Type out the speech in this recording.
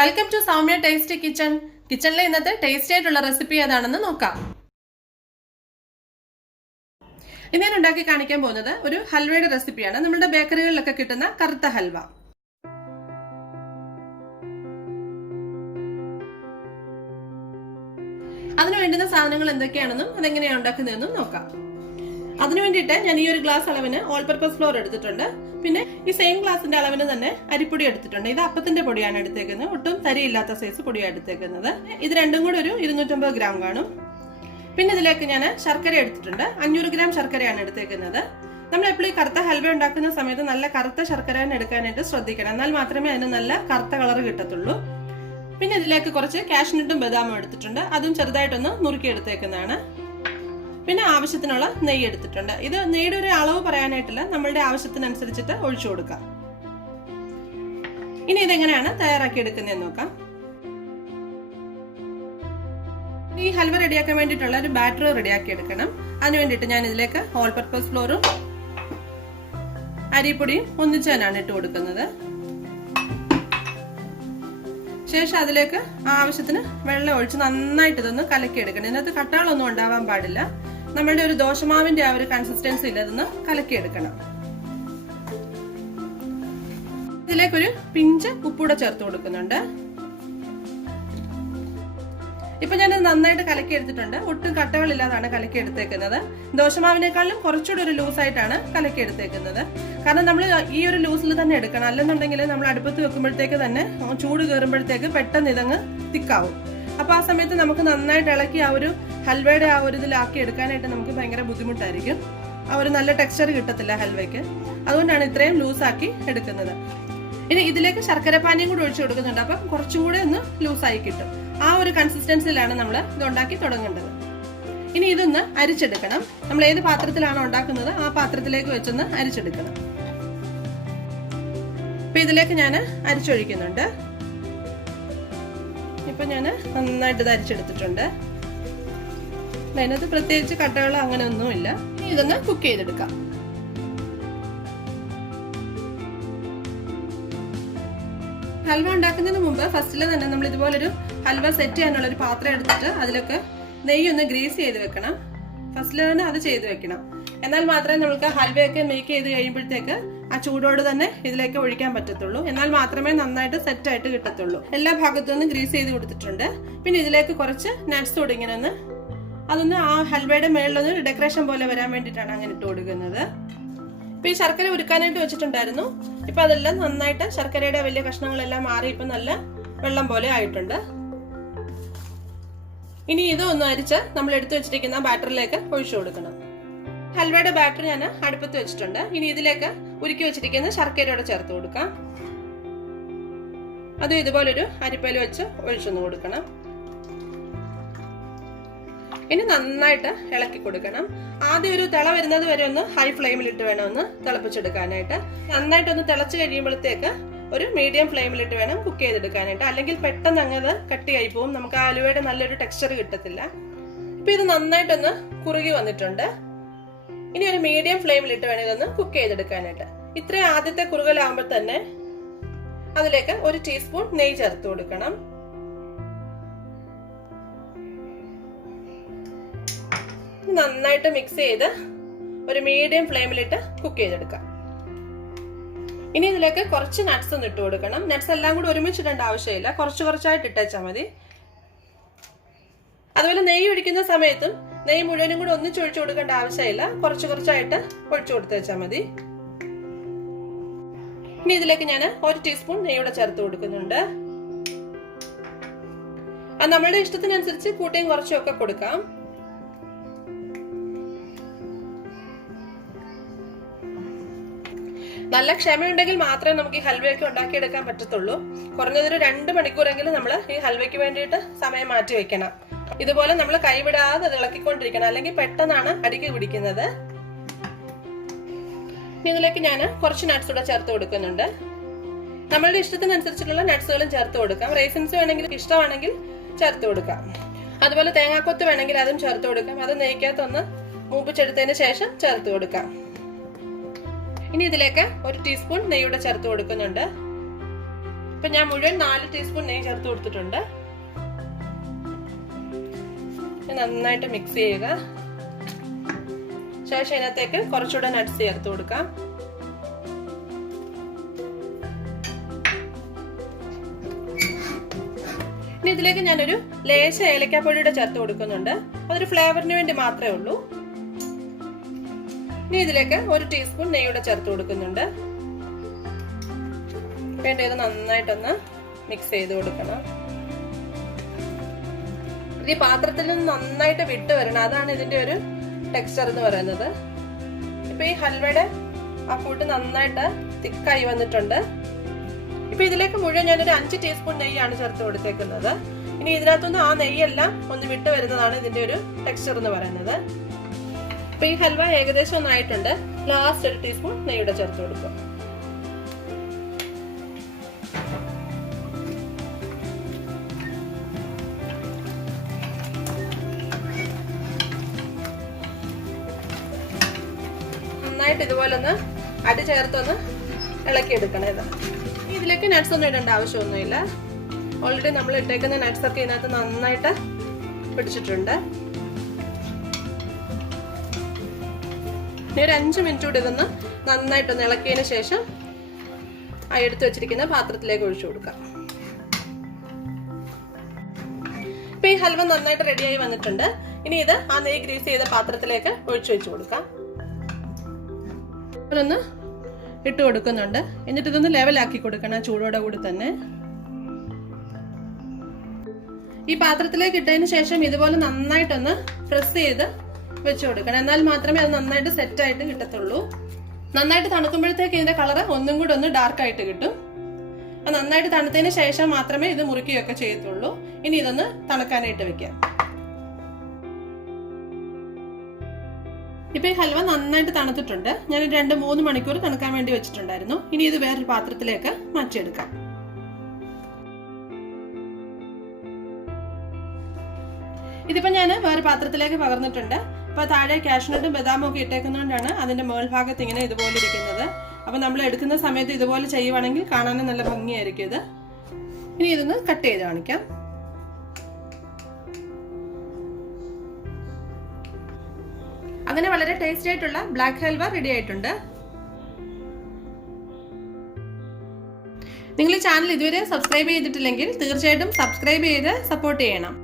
Welcome to Soumya tasty kitchen. കിച്ചണിലെ ഇന്നത്തെ tasty ആയിട്ടുള്ള റെസിപ്പി ഏതാണെന്ന് നോക്കാം. ഇന്ന് ഞാൻ ഉണ്ടാക്കി കാണിക്കാൻ പോകുന്നത് ഒരു ഹൽവയുടെ റെസിപ്പിയാണ്. നമ്മുടെ ബേക്കറികളിലൊക്കെ കിട്ടുന്ന കറുത്ത ഹൽവ. അതിനു വേണ്ടുന്ന സാധനങ്ങൾ എന്തൊക്കെയാണെന്നും അതെങ്ങനെയാണ് ഉണ്ടാക്കുന്നതെന്നും നോക്കാം. അതിനു വേണ്ടിയിട്ട് ഞാൻ ഈ ഒരു ഗ്ലാസ് അളവിന് ഓൾ പർപ്പസ് ഫ്ലോർ എടുത്തിട്ടുണ്ട്. പിന്നെ ഈ സെയിം ഗ്ലാസിന്റെ അളവിന് തന്നെ അരിപ്പൊടി എടുത്തിട്ടുണ്ട്. ഇത് അപ്പത്തിന്റെ പൊടിയാണ് എടുത്തേക്കുന്നത്. ഒട്ടും തരിയില്ലാത്ത സൈസ് പൊടിയാണ് എടുത്തേക്കുന്നത്. ഇത് രണ്ടും കൂടെ ഒരു 250 ഗ്രാം കാണും. പിന്നെ ഇതിലേക്ക് ഞാൻ ശർക്കര എടുത്തിട്ടുണ്ട്. 500 ഗ്രാം ശർക്കരയാണ് എടുത്തേക്കുന്നത്. നമ്മൾ എപ്പോഴും ഈ കറുത്ത ഹൽവ ഉണ്ടാക്കുന്ന സമയത്ത് നല്ല കറുത്ത ശർക്കര എടുക്കാനായിട്ട് ശ്രദ്ധിക്കണം. എന്നാൽ മാത്രമേ അതിന് നല്ല കറുത്ത കളർ കിട്ടത്തുള്ളൂ. പിന്നെ ഇതിലേക്ക് കുറച്ച് കാഷ്നട്ടും ബദാമും എടുത്തിട്ടുണ്ട്. അതും ചെറുതായിട്ടൊന്ന് നുറുക്കി എടുത്തേക്കുന്നതാണ്. പിന്നെ ആവശ്യത്തിനുള്ള നെയ്യ് എടുത്തിട്ടുണ്ട്. ഇത് നെയ്യുടെ ഒരു അളവ് പറയാനായിട്ടില്ല, നമ്മളുടെ ആവശ്യത്തിനനുസരിച്ചിട്ട് ഒഴിച്ചു കൊടുക്കാം. ഇനി ഇതെങ്ങനെയാണ് തയ്യാറാക്കി എടുക്കുന്നതെന്ന് നോക്കാം. ഈ ഹൽവ റെഡിയാക്കാൻ വേണ്ടിയിട്ടുള്ള ഒരു ബാറ്റർ റെഡിയാക്കി എടുക്കണം. അതിന് വേണ്ടിയിട്ട് ഞാൻ ഇതിലേക്ക് ഓൾ പർപ്പസ് ഫ്ലോറും അരിപ്പൊടിയും ഒന്നിച്ചാണ് ഇട്ട് കൊടുക്കുന്നത്. ശേഷം അതിലേക്ക് ആവശ്യത്തിന് വെള്ളം ഒഴിച്ച് നന്നായിട്ട് ഇതൊന്ന് കലക്കിയെടുക്കണം. ഇതിനകത്ത് കട്ടകളൊന്നും ഉണ്ടാവാൻ പാടില്ല. നമ്മളുടെ ഒരു ദോശമാവിന്റെ ആ ഒരു കൺസിസ്റ്റൻസിയിൽ ഇതൊന്ന് കലക്കിയെടുക്കണം. ഇതിലേക്കൊരു പിഞ്ച് ഉപ്പൂടെ ചേർത്ത് കൊടുക്കുന്നുണ്ട്. ഇപ്പൊ ഞാൻ നന്നായിട്ട് കലക്കി എടുത്തിട്ടുണ്ട്. ഒട്ടും കട്ടകളില്ലാതാണ് കലക്കി എടുത്തേക്കുന്നത്. ദോശമാവിനേക്കാളും കുറച്ചുകൂടി ഒരു ലൂസായിട്ടാണ് കലക്കി എടുത്തേക്കുന്നത്. കാരണം നമ്മൾ ഈ ഒരു ലൂസിൽ തന്നെ എടുക്കണം. അല്ലെന്നുണ്ടെങ്കിൽ നമ്മൾ അടുപ്പത്ത് വെക്കുമ്പോഴത്തേക്ക് തന്നെ ചൂട് കയറുമ്പോഴത്തേക്ക് പെട്ടെന്ന് ഇതങ്ങ് തിക്കാവും. അപ്പൊ ആ സമയത്ത് നമുക്ക് നന്നായിട്ട് ഇളക്കി ആ ഒരു ഹൽവയുടെ ആ ഒരു ഇതിലാക്കി എടുക്കാനായിട്ട് നമുക്ക് ഭയങ്കര ബുദ്ധിമുട്ടായിരിക്കും. ആ ഒരു നല്ല ടെക്സ്ചർ കിട്ടത്തില്ല ഹൽവയ്ക്ക്. അതുകൊണ്ടാണ് ഇത്രയും ലൂസാക്കി എടുക്കുന്നത്. ഇനി ഇതിലേക്ക് ശർക്കര പാനിയും കൂടി ഒഴിച്ചു കൊടുക്കുന്നുണ്ട്. അപ്പം കുറച്ചും കൂടെ ഒന്ന് ലൂസായി കിട്ടും. ആ ഒരു കൺസിസ്റ്റൻസിലാണ് നമ്മൾ ഇത് ഉണ്ടാക്കി തുടങ്ങേണ്ടത്. ഇനി ഇതൊന്ന് അരിച്ചെടുക്കണം. നമ്മൾ ഏത് പാത്രത്തിലാണോ ഉണ്ടാക്കുന്നത് ആ പാത്രത്തിലേക്ക് വെച്ചൊന്ന് അരിച്ചെടുക്കണം. ഇപ്പൊ ഇതിലേക്ക് ഞാൻ അരിച്ചൊഴിക്കുന്നുണ്ട്. ഇപ്പൊ ഞാൻ നന്നായിട്ട് ഇത് അരിച്ചെടുത്തിട്ടുണ്ട്. അതിനകത്ത് പ്രത്യേകിച്ച് കട്ടകളോ അങ്ങനെ ഒന്നുമില്ല. ഇതൊന്ന് കുക്ക് ചെയ്തെടുക്കാം. ഹൽവ ഉണ്ടാക്കുന്നതിന് മുമ്പ് ഫസ്റ്റില് തന്നെ നമ്മൾ ഇതുപോലൊരു ഹൽവ സെറ്റ് ചെയ്യാനുള്ള ഒരു പാത്രം എടുത്തിട്ട് അതിലൊക്കെ നെയ്യ് ഒന്ന് ഗ്രീസ് ചെയ്ത് വെക്കണം. ഫസ്റ്റില് തന്നെ അത് ചെയ്ത് വെക്കണം. എന്നാൽ മാത്രമേ നമുക്ക് ഹൽവയൊക്കെ മേക്ക് ചെയ്ത് കഴിയുമ്പോഴത്തേക്ക് ആ ചൂടോട് തന്നെ ഇതിലേക്ക് ഒഴിക്കാൻ പറ്റത്തുള്ളൂ. എന്നാൽ മാത്രമേ നന്നായിട്ട് സെറ്റ് ആയിട്ട് കിട്ടത്തുള്ളൂ. എല്ലാ ഭാഗത്തും ഒന്ന് ഗ്രീസ് ചെയ്ത് കൊടുത്തിട്ടുണ്ട്. പിന്നെ ഇതിലേക്ക് കുറച്ച് നട്ട്സ് കൂടി ഇങ്ങനെ ഒന്ന് അതൊന്ന് ആ ഹൽവയുടെ മേളിലൊന്ന് ഡെക്കറേഷൻ പോലെ വരാൻ വേണ്ടിയിട്ടാണ് അങ്ങനെ ഇട്ട് കൊടുക്കുന്നത്. ഇപ്പൊ ഈ ശർക്കര ഉരുക്കാനായിട്ട് വെച്ചിട്ടുണ്ടായിരുന്നു. ഇപ്പൊ അതെല്ലാം നന്നായിട്ട് ശർക്കരയുടെ വലിയ കഷ്ണങ്ങളെല്ലാം മാറി ഇപ്പൊ നല്ല വെള്ളം പോലെ ആയിട്ടുണ്ട്. ഇനി ഇതൊന്ന് അരിച്ച് നമ്മൾ എടുത്തു വെച്ചിരിക്കുന്ന ബാറ്ററിലേക്ക് ഒഴിച്ചു കൊടുക്കണം. ഹൽവയുടെ ബാറ്റർ ഞാൻ അടുപ്പത്ത് വെച്ചിട്ടുണ്ട്. ഇനി ഇതിലേക്ക് ഉരുക്കി വെച്ചിരിക്കുന്ന ശർക്കരയോടെ ചേർത്ത് കൊടുക്കാം. അതും ഇതുപോലൊരു അരിപ്പയിൽ വെച്ച് ഒഴിച്ചൊന്ന് കൊടുക്കണം. ഇനി നന്നായിട്ട് ഇളക്കി കൊടുക്കണം. ആദ്യം ഒരു തിള വരുന്നത് വരെ ഒന്ന് ഹൈ ഫ്ലെയിമിലിട്ട് വേണം ഒന്ന് തിളപ്പിച്ചെടുക്കാനായിട്ട്. നന്നായിട്ടൊന്ന് തിളച്ച് കഴിയുമ്പോഴത്തേക്ക് ഒരു മീഡിയം ഫ്ലെയിമിലിട്ട് വേണം കുക്ക് ചെയ്തെടുക്കാനായിട്ട്. അല്ലെങ്കിൽ പെട്ടെന്ന് അങ്ങത് കട്ടിയായി പോവും. നമുക്ക് ആ ഹലുവയുടെ നല്ലൊരു ടെക്സ്ചർ കിട്ടത്തില്ല. ഇപ്പൊ ഇത് നന്നായിട്ടൊന്ന് കുറുകി വന്നിട്ടുണ്ട്. ഇനി ഒരു മീഡിയം ഫ്ലെയിമിലിട്ട് വേണം ഇതൊന്ന് കുക്ക് ചെയ്തെടുക്കാനായിട്ട്. ഇത്രയും ആദ്യത്തെ കുറുകലാകുമ്പോൾ തന്നെ അതിലേക്ക് 1 ടീസ്പൂൺ നെയ്യ് ചേർത്ത് കൊടുക്കണം. നന്നായിട്ട് മിക്സ് ചെയ്ത് ഒരു മീഡിയം ഫ്ലെയിമിലിട്ട് കുക്ക് ചെയ്തെടുക്കാം. ഇനി ഇതിലേക്ക് കുറച്ച് നട്ട്സ് ഒന്ന് ഇട്ട് കൊടുക്കണം. നട്ട്സ് എല്ലാം കൂടി ഒരുമിച്ചിടേണ്ട ആവശ്യമില്ല. കുറച്ച് കുറച്ചായിട്ട് ഇട്ടേച്ചാൽ മതി. അതുപോലെ നെയ്യ് ഒഴിക്കുന്ന സമയത്തും നെയ്യ് മുഴുവനും കൂടി ഒന്നിച്ചൊഴിച്ചു കൊടുക്കേണ്ട ആവശ്യമില്ല. കുറച്ച് കുറച്ചായിട്ട് ഒഴിച്ചു കൊടുത്തു വെച്ചാൽ മതി. ഇനി ഇതിലേക്ക് ഞാൻ 1 ടീസ്പൂൺ നെയ്യൂടെ ചേർത്ത് കൊടുക്കുന്നുണ്ട്. അത് നമ്മളുടെ ഇഷ്ടത്തിനനുസരിച്ച് കൂട്ടിയും കുറച്ചും ഒക്കെ കൊടുക്കാം. നല്ല ക്ഷമയുണ്ടെങ്കിൽ മാത്രമേ നമുക്ക് ഈ ഹൽവയൊക്കെ ഉണ്ടാക്കിയെടുക്കാൻ പറ്റത്തുള്ളൂ. കുറഞ്ഞതൊരു 2 മണിക്കൂറെങ്കിലും നമ്മൾ ഈ ഹൽവയ്ക്ക് വേണ്ടിയിട്ട് സമയം മാറ്റി വെക്കണം. ഇതുപോലെ നമ്മൾ കൈവിടാതെ അത് ഇളക്കിക്കൊണ്ടിരിക്കണം. അല്ലെങ്കിൽ പെട്ടെന്നാണ് അടിക്ക് പിടിക്കുന്നത്. ഇതിലേക്ക് ഞാൻ കുറച്ച് നട്ട്സ് കൂടെ ചേർത്ത് കൊടുക്കുന്നുണ്ട്. നമ്മളുടെ ഇഷ്ടത്തിനനുസരിച്ചിട്ടുള്ള നട്ട്സുകളും ചേർത്ത് കൊടുക്കാം. റൈസിൻസ് വേണമെങ്കിൽ ഇഷ്ടമാണെങ്കിൽ ചേർത്ത് കൊടുക്കാം. അതുപോലെ തേങ്ങാക്കൊത്ത് വേണമെങ്കിൽ അതും ചേർത്ത് കൊടുക്കാം. അത് നെയ്ക്കകത്തൊന്ന് മൂപ്പിച്ചെടുത്തതിന് ശേഷം ചേർത്ത് കൊടുക്കാം. ഇനി ഇതിലേക്ക് 1 ടീസ്പൂൺ നെയ്യൂടെ ചേർത്ത് കൊടുക്കുന്നുണ്ട്. ഇപ്പൊ ഞാൻ മുഴുവൻ 4 ടീസ്പൂൺ നെയ്യ് ചേർത്ത് കൊടുത്തിട്ടുണ്ട്. നന്നായിട്ട് മിക്സ് ചെയ്യുക. ശേഷം ഇതിനകത്തേക്ക് കുറച്ചുകൂടെ നട്ട്സ് ചേർത്ത് കൊടുക്കാം. ഇനി ഇതിലേക്ക് ഞാനൊരു ലേശ ഏലക്കാപ്പൊടിയുടെ ചേർത്ത് കൊടുക്കുന്നുണ്ട്. അതൊരു ഫ്ലേവറിന് വേണ്ടി മാത്രമേ ഉള്ളൂ. ഇനി ഇതിലേക്ക് 1 ടീസ്പൂൺ നെയ്യൂടെ ചേർത്ത് കൊടുക്കുന്നുണ്ട്. വേണ്ടി ഇത് നന്നായിട്ടൊന്ന് മിക്സ് ചെയ്ത് കൊടുക്കണം. ഈ പാത്രത്തിൽ നിന്ന് നന്നായിട്ട് വിട്ട് വരണം, അതാണ് ഇതിന്റെ ഒരു ടെക്സ്ചർ എന്ന് പറയുന്നത്. ഇപ്പൊ ഈ ഹൽവയുടെ ആ കൂട്ട് നന്നായിട്ട് തിക്കായി വന്നിട്ടുണ്ട്. ഇപ്പൊ ഇതിലേക്ക് മുഴുവൻ ഞാനൊരു 5 ടീസ്പൂൺ നെയ്യാണ് ചേർത്ത് കൊടുത്തേക്കുന്നത്. ഇനി ഇതിനകത്തുനിന്ന് ആ നെയ്യെല്ലാം ഒന്ന് വിട്ട് വരുന്നതാണ് ഇതിന്റെ ഒരു ടെക്സ്ചർ എന്ന് പറയുന്നത്. ഇപ്പൊ ഈ ഹൽവ ഏകദേശം ഒന്നായിട്ടുണ്ട്. ലാസ്റ്റ് 1 ടീസ്പൂൺ നെയ്യൂടെ ചേർത്ത് കൊടുക്കും. നന്നായിട്ട് ഇതുപോലെ ഒന്ന് അടി ചേർത്തൊന്ന് ഇളക്കി എടുക്കണേ. ഇതിലേക്ക് നട്ട്സ് ഒന്നും ഇടേണ്ട ആവശ്യമൊന്നുമില്ല. ഓൾറെഡി നമ്മൾ ഇട്ടേക്കുന്ന നട്ട്സ് ഒക്കെ ഇതിനകത്ത് നന്നായിട്ട് പിടിച്ചിട്ടുണ്ട്. ഇനി ഒരു 5 മിനിറ്റ് കൂടി ഇതൊന്ന് നന്നായിട്ടൊന്ന് ഇളക്കിയതിന് ശേഷം ആ എടുത്തു വെച്ചിരിക്കുന്ന പാത്രത്തിലേക്ക് ഒഴിച്ചു കൊടുക്കാം. ഇപ്പൊ ഈ ഹൽവ നന്നായിട്ട് റെഡിയായി വന്നിട്ടുണ്ട്. ഇനി ഇത് ആ നെയ്യ് ഗ്രീസ് ചെയ്ത പാത്രത്തിലേക്ക് ഒഴിച്ചു വെച്ച് കൊടുക്കാം. ഒന്ന് ഇട്ട് കൊടുക്കുന്നുണ്ട്. എന്നിട്ട് ഇതൊന്ന് ലെവലാക്കി കൊടുക്കണം ചൂടോടെ കൂടി തന്നെ. ഈ പാത്രത്തിലേക്ക് ഇട്ടതിന് ശേഷം ഇതുപോലെ നന്നായിട്ടൊന്ന് പ്രസ് ചെയ്ത് വെച്ച് കൊടുക്കണം. എന്നാൽ മാത്രമേ അത് നന്നായിട്ട് സെറ്റ് ആയിട്ട് കിട്ടത്തുള്ളൂ. നന്നായിട്ട് തണുക്കുമ്പോഴത്തേക്ക് ഇതിന്റെ കളർ ഒന്നും കൂടി ഒന്ന് ഡാർക്ക് ആയിട്ട് കിട്ടും. നന്നായിട്ട് തണുത്തതിന് ശേഷം മാത്രമേ ഇത് മുറിക്കുകയൊക്കെ ചെയ്യത്തുള്ളൂ. ഇനി ഇതൊന്ന് തണുക്കാനായിട്ട് വെക്കാം. ഇപ്പൊ ഈ ഹൽവ നന്നായിട്ട് തണുത്തിട്ടുണ്ട്. ഞാൻ 2-3 മണിക്കൂർ തണുക്കാൻ വേണ്ടി വെച്ചിട്ടുണ്ടായിരുന്നു. ഇനി ഇത് വേറൊരു പാത്രത്തിലേക്ക് മാറ്റിയെടുക്കാം. ഇതിപ്പോ ഞാൻ വേറെ പാത്രത്തിലേക്ക് പകർന്നിട്ടുണ്ട്. അപ്പൊ താഴെ കാഷ്നട്ടും ബദാമും ഒക്കെ ഇട്ടേക്കുന്നതുകൊണ്ടാണ് അതിന്റെ മേൽഭാഗത്ത് ഇങ്ങനെ ഇതുപോലെ ഇരിക്കുന്നത്. അപ്പൊ നമ്മൾ എടുക്കുന്ന സമയത്ത് ഇതുപോലെ ചെയ്യുവാണെങ്കിൽ കാണാനും നല്ല ഭംഗിയായിരിക്കും ഇത്. ഇനി ഇതൊന്ന് കട്ട് ചെയ്ത് കാണിക്കാം. അങ്ങനെ വളരെ ടേസ്റ്റി ആയിട്ടുള്ള ബ്ലാക്ക് ഹൽവ റെഡി ആയിട്ടുണ്ട്. നിങ്ങൾ ഈ ചാനൽ ഇതുവരെ സബ്സ്ക്രൈബ് ചെയ്തിട്ടില്ലെങ്കിൽ തീർച്ചയായിട്ടും സബ്സ്ക്രൈബ് ചെയ്ത് സപ്പോർട്ട് ചെയ്യണം.